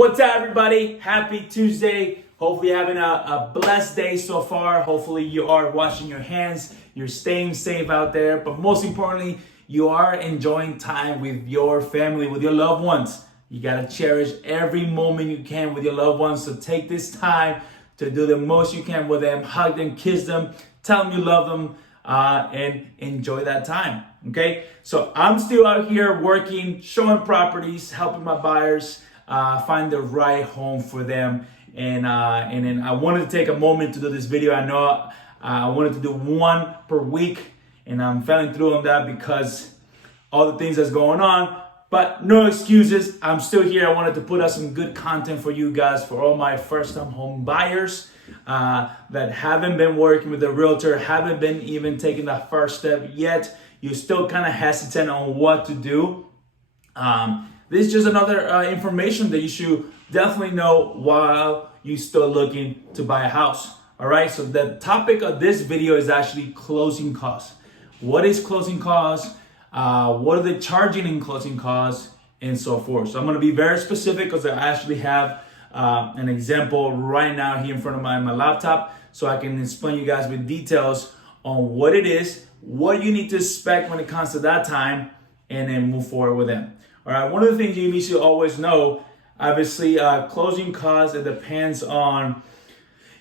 What's up, everybody? Happy Tuesday. Hopefully you're having a blessed day so far. Hopefully you are washing your hands, you're staying safe out there, but most importantly, you are enjoying time with your family, with your loved ones. You gotta cherish every moment you can with your loved ones, so take this time to do the most you can with them, hug them, kiss them, tell them you love them, and enjoy that time, okay? So I'm still out here working, showing properties, helping my buyers find the right home for them. And then I wanted to take a moment to do this video. I know I wanted to do one per week, and I'm failing through on that because all the things that's going on. But no excuses. I'm still here. I wanted to put out some good content for you guys, for all my first-time home buyers that haven't been working with a realtor, haven't been even taking that first step yet. You're still kind of hesitant on what to do. This is just another information that you should definitely know while you're still looking to buy a house. All right, so the topic of this video is actually closing costs. What is closing costs? What are they charging in closing costs, and so forth. So I'm going to be very specific because I actually have an example right now here in front of my laptop, so I can explain you guys with details on what it is, what you need to expect when it comes to that time, and then move forward with them. All right, one of the things you need to always know, obviously, closing costs, it depends on,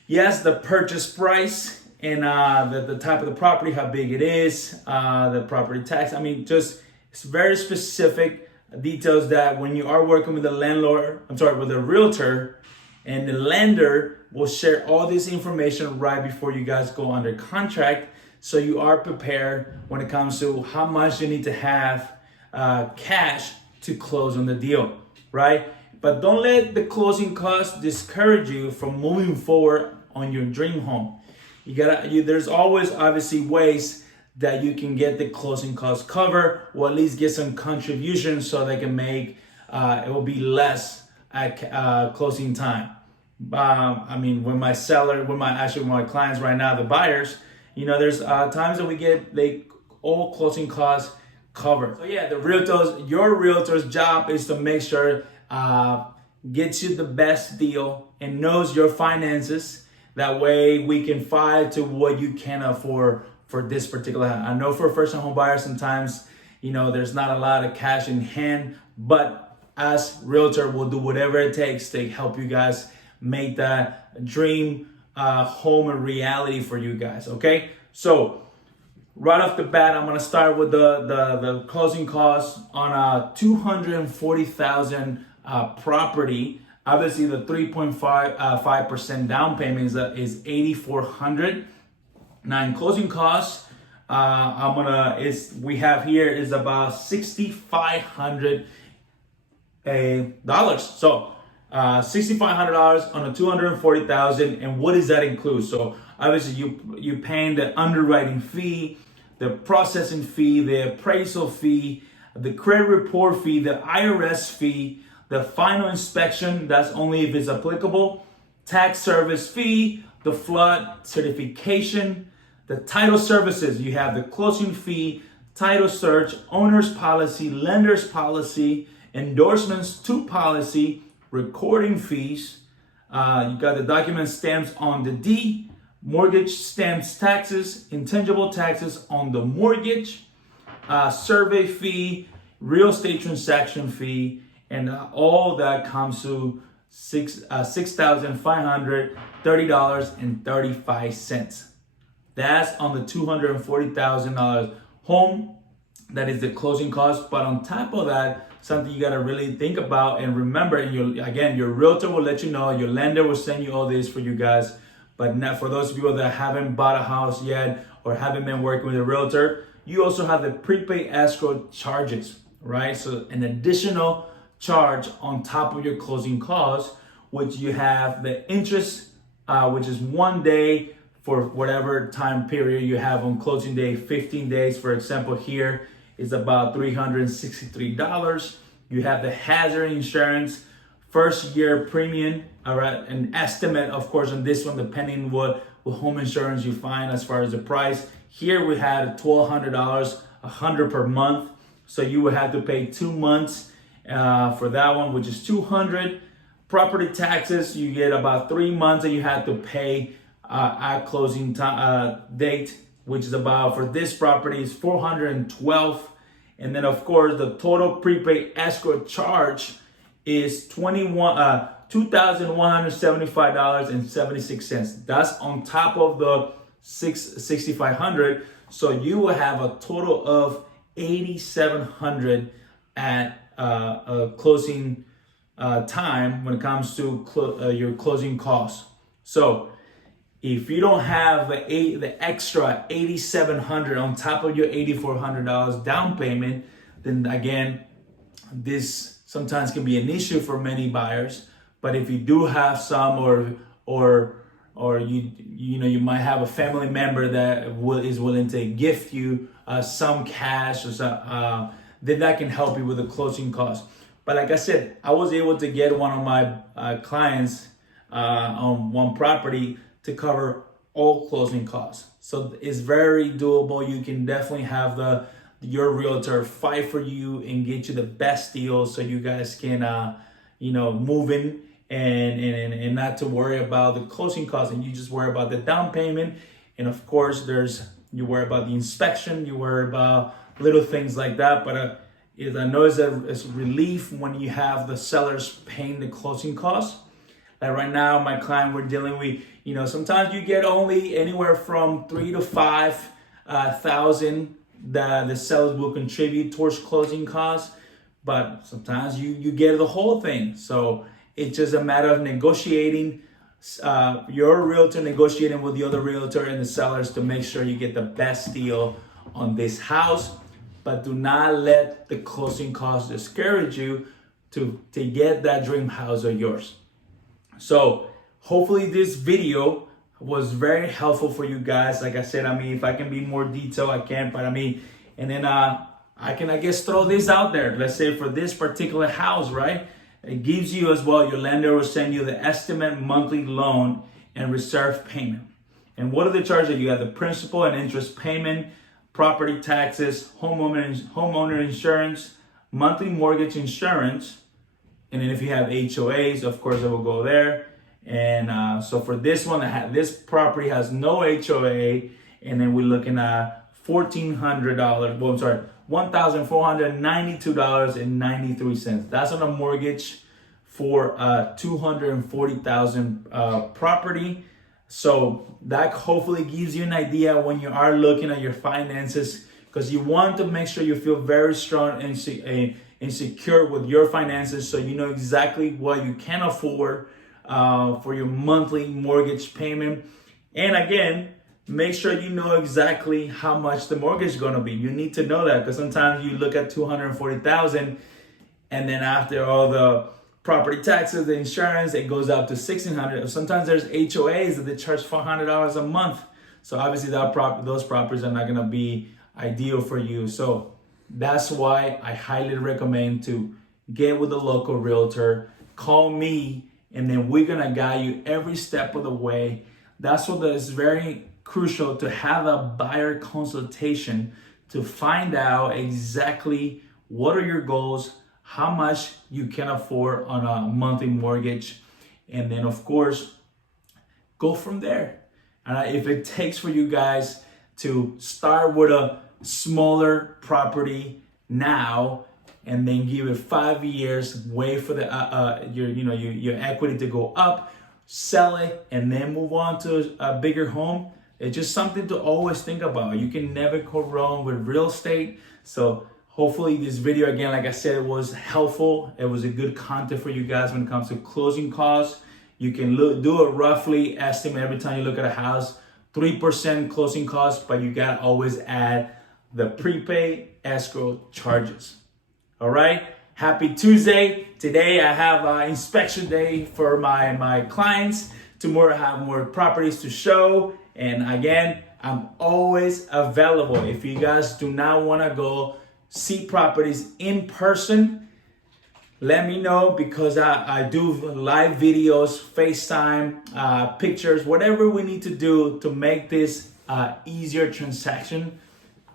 yes, the purchase price and the type of the property, how big it is, the property tax. I mean, just it's very specific details that when you are working with a with a realtor, and the lender will share all this information right before you guys go under contract, so you are prepared when it comes to how much you need to have cash to close on the deal, right? But don't let the closing costs discourage you from moving forward on your dream home. There's always obviously ways that you can get the closing costs covered, or at least get some contributions so they can make it will be less at closing time. I mean, with my clients right now, the buyers, there's times that we get all closing costs covered. So yeah, your realtor's job is to make sure gets you the best deal and knows your finances. That way we can fight to what you can afford for this particular house. I know for first-time home buyers, sometimes, there's not a lot of cash in hand, but as realtor, we'll do whatever it takes to help you guys make that dream home a reality for you guys, okay? So right off the bat, I'm gonna start with the closing costs on a $240,000 property. Obviously, the 3.5% down payment is $8,400. Now, in closing costs, we have here is about $6,500 dollars. So $6,500 on a $240,000, and what does that include? So obviously, you paying the underwriting fee, the processing fee, the appraisal fee, the credit report fee, the IRS fee, the final inspection, that's only if it's applicable, tax service fee, the flood certification, the title services. You have the closing fee, title search, owner's policy, lender's policy, endorsements to policy, recording fees. You got the document stamps on the deed, mortgage stamps, taxes, intangible taxes on the mortgage, survey fee, real estate transaction fee, and all that comes to $6,530.35. That's on the $240,000 home. That is the closing cost. But on top of that, something you got to really think about and remember, and your realtor will let you know, your lender will send you all this for you guys. But not for those people that haven't bought a house yet or haven't been working with a realtor, you also have the prepaid escrow charges, right? So an additional charge on top of your closing costs, which you have the interest, which is 1 day for whatever time period you have on closing day, 15 days. For example, here is about $363. You have the hazard insurance, first year premium, all right, an estimate, of course, on this one, depending what home insurance you find as far as the price. Here we had $1,200, $100 per month. So you would have to pay 2 months for that one, which is $200. Property taxes, you get about 3 months that you have to pay at closing date, which is about, for this property, is $412. And then of course the total prepaid escrow charge is $2,175.76. That's on top of the $6,500. So you will have a total of $8,700 at closing time when it comes to your closing costs. So if you don't have the extra $8,700 on top of your $8,400 down payment, then again, this sometimes can be an issue for many buyers. But if you do have some, or you might have a family member that is willing to gift you some cash or some, then that can help you with the closing costs. But like I said, I was able to get one of my clients on one property to cover all closing costs. So it's very doable. You can definitely have your realtor fight for you and get you the best deal, so you guys can move in and not to worry about the closing costs, and you just worry about the down payment. And of course, you worry about the inspection, you worry about little things like that. But I know it's a relief when you have the sellers paying the closing costs. Like right now, my client, we're dealing with, sometimes you get only anywhere from $3,000 to $5,000 that the sellers will contribute towards closing costs. But sometimes you get the whole thing. So it's just a matter of negotiating, your realtor negotiating with the other realtor and the sellers to make sure you get the best deal on this house. But do not let the closing costs discourage you to get that dream house of yours. So hopefully this video was very helpful for you guys. Like I said, if I can be more detailed, I can. But and then I can, I guess, throw this out there. Let's say for this particular house, right? It gives you as well, your lender will send you the estimate monthly loan and reserve payment. And what are the charges? You have the principal and interest payment, property taxes, homeowner insurance, monthly mortgage insurance, and then if you have HOAs, of course, it will go there. And so for this one, this property has no HOA, and then we're looking at $1,492.93. That's on a mortgage for $240,000 property. So that hopefully gives you an idea when you are looking at your finances, because you want to make sure you feel very strong and secure with your finances, so you know exactly what you can afford for your monthly mortgage payment. And again, make sure you know exactly how much the mortgage is going to be. You need to know that, because sometimes you look at $240,000, and then after all the property taxes, the insurance, it goes up to $1,600. Sometimes there's HOAs that they charge $400 a month. So obviously those properties are not going to be ideal for you. So that's why I highly recommend to get with a local realtor. Call me, and then we're going to guide you every step of the way. That's what is very crucial, to have a buyer consultation to find out exactly what are your goals, how much you can afford on a monthly mortgage, and then of course go from there. And if it takes for you guys to start with a smaller property now and then give it 5 years, wait for your equity to go up, sell it, and then move on to a bigger home, it's just something to always think about. You can never go wrong with real estate. So hopefully this video, again, like I said, it was helpful. It was a good content for you guys when it comes to closing costs. You can do a roughly estimate every time you look at a house, 3% closing costs, but you gotta always add the prepaid escrow charges. All right, happy Tuesday. Today I have inspection day for my clients. Tomorrow I have more properties to show. And again, I'm always available. If you guys do not wanna go see properties in person, let me know, because I do live videos, FaceTime, pictures, whatever we need to do to make this easier transaction.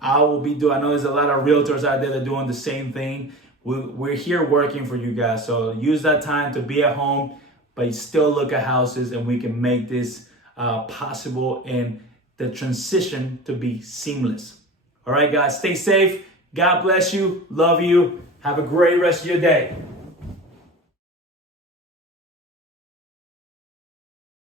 I will be doing. I know there's a lot of realtors out there that are doing the same thing. We're here working for you guys. So use that time to be at home, but still look at houses, and we can make this possible and the transition to be seamless. All right, guys, stay safe. God bless you. Love you. Have a great rest of your day.